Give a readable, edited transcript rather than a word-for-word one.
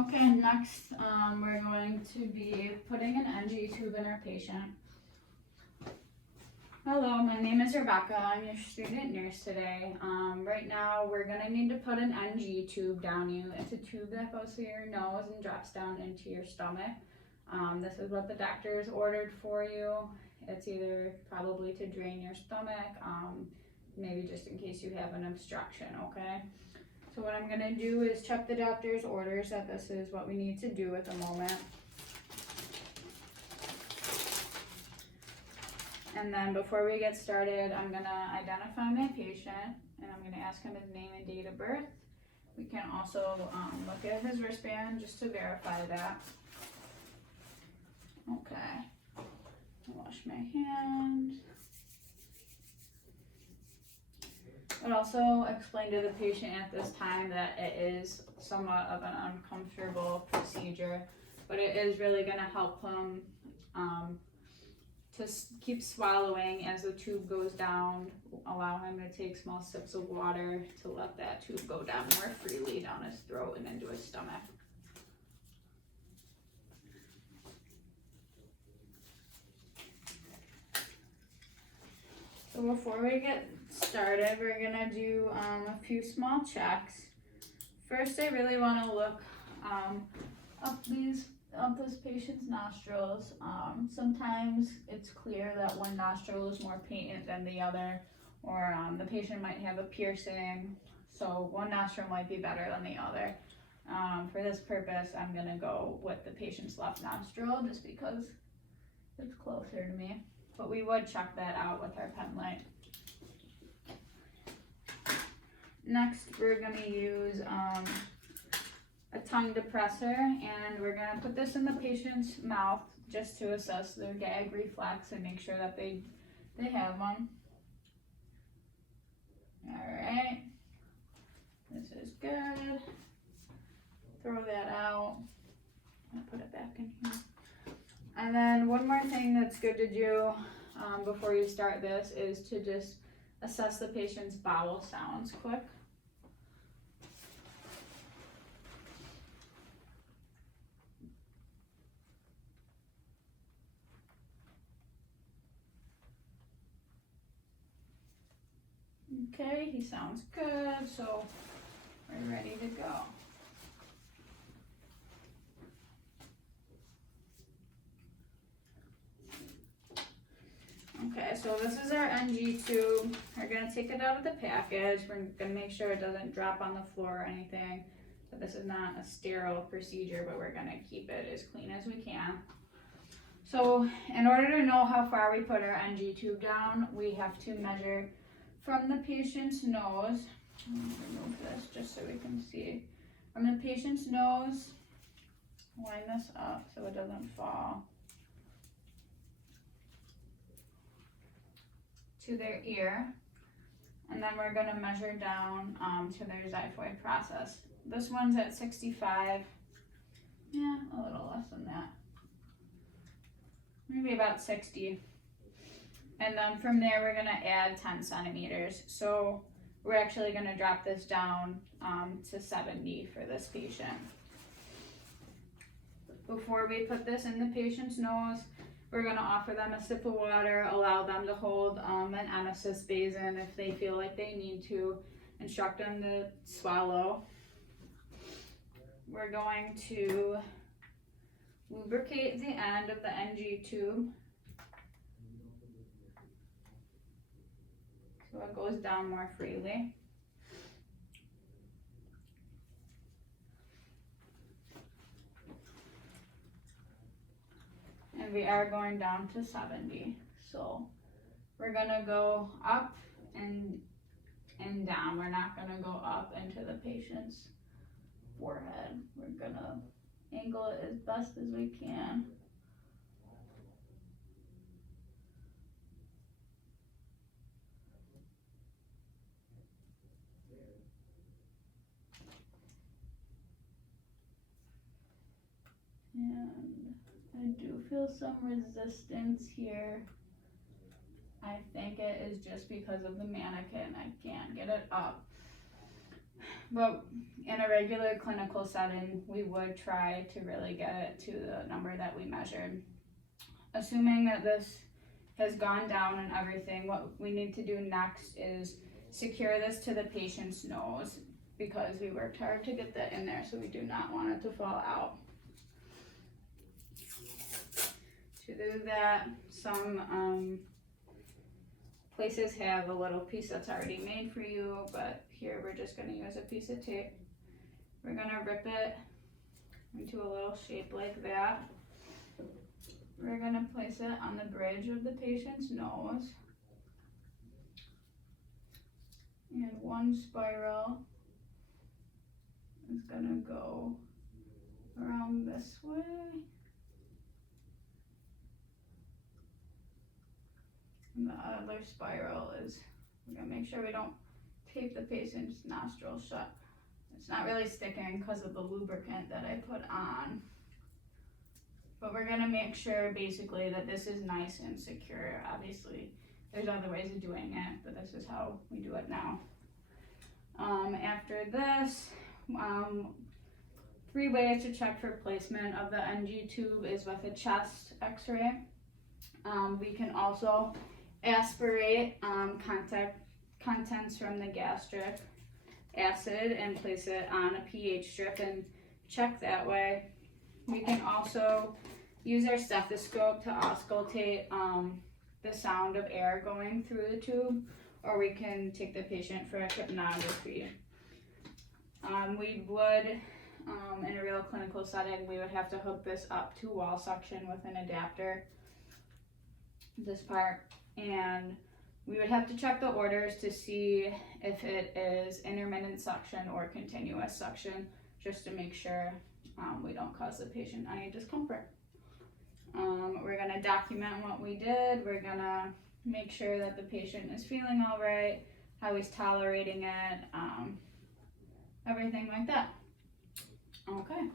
Okay, next we're going to be putting an NG tube in our patient. Hello, my name is Rebecca. I'm your student nurse today. Right now we're gonna need to put an NG tube down you. It's a tube that goes through your nose and drops down into your stomach. This is what the doctors ordered for you. It's either probably to drain your stomach, maybe just in case you have an obstruction, okay? So what I'm gonna do is check the doctor's orders that this is what we need to do at the moment. And then before we get started, I'm gonna identify my patient and I'm gonna ask him his name and date of birth. We can also look at his wristband just to verify that. Okay, wash my hands. I'd also explain to the patient at this time that it is somewhat of an uncomfortable procedure, but it is really gonna help him to keep swallowing as the tube goes down, allow him to take small sips of water to let that tube go down more freely down his throat and into his stomach. So before we get started, we're gonna do a few small checks. First, I really wanna look up this patient's nostrils. Sometimes it's clear that one nostril is more patent than the other, or the patient might have a piercing, so one nostril might be better than the other. For this purpose, I'm gonna go with the patient's left nostril just because it's closer to me, but we would check that out with our pen light. Next, we're gonna use a tongue depressor, and we're gonna put this in the patient's mouth just to assess their gag reflex and make sure that they have one. All right, this is good. Throw that out. I'll put it back in here. And then one more thing that's good to do before you start this is to just assess the patient's bowel sounds quick. Okay, he sounds good, so we're ready to go. Okay, so this is our NG tube. We're gonna take it out of the package. We're gonna make sure it doesn't drop on the floor or anything. So this is not a sterile procedure, but we're gonna keep it as clean as we can. So in order to know how far we put our NG tube down, we have to measure from the patient's nose. I'm gonna remove this just so we can see. From the patient's nose, line this up so it doesn't fall, to their ear, and then we're gonna measure down to their xiphoid process. This one's at 65, yeah, a little less than that, maybe about 60. And then from there, we're gonna add 10 centimeters. So we're actually gonna drop this down to 70 for this patient. Before we put this in the patient's nose, we're gonna offer them a sip of water, allow them to hold an emesis basin if they feel like they need to, instruct them to swallow. We're going to lubricate the end of the NG tube, so it goes down more freely. And we are going down to 70. So we're gonna go up and down. We're not gonna go up into the patient's forehead. We're gonna angle it as best as we can. And I do feel some resistance here. I think it is just because of the mannequin. I can't get it up. but in a regular clinical setting, we would try to really get it to the number that we measured. Assuming that this has gone down and everything, what we need to do next is secure this to the patient's nose, because we worked hard to get that in there, so we do not want it to fall out. To do that, some places have a little piece that's already made for you, but here we're just going to use a piece of tape. We're going to rip it into a little shape like that. We're going to place it on the bridge of the patient's nose. And one spiral is going to go around this way. And the other spiral is, we're going to make sure we don't tape the patient's nostril shut. It's not really sticking because of the lubricant that I put on. But we're going to make sure basically that this is nice and secure. Obviously, there's other ways of doing it, but this is how we do it now. After this, 3 ways to check for placement of the NG tube is with a chest x-ray. We can also aspirate contents from the gastric acid and place it on a pH strip and check that way. We can also use our stethoscope to auscultate the sound of air going through the tube, or we can take the patient for a capnography. We would, in a real clinical setting, we would have to hook this up to wall suction with an adapter, this part, and we would have to check the orders to see if it is intermittent suction or continuous suction, just to make sure we don't cause the patient any discomfort. We're going to document what we did. We're going to make sure that the patient is feeling all right, how he's tolerating it, everything like that. Okay.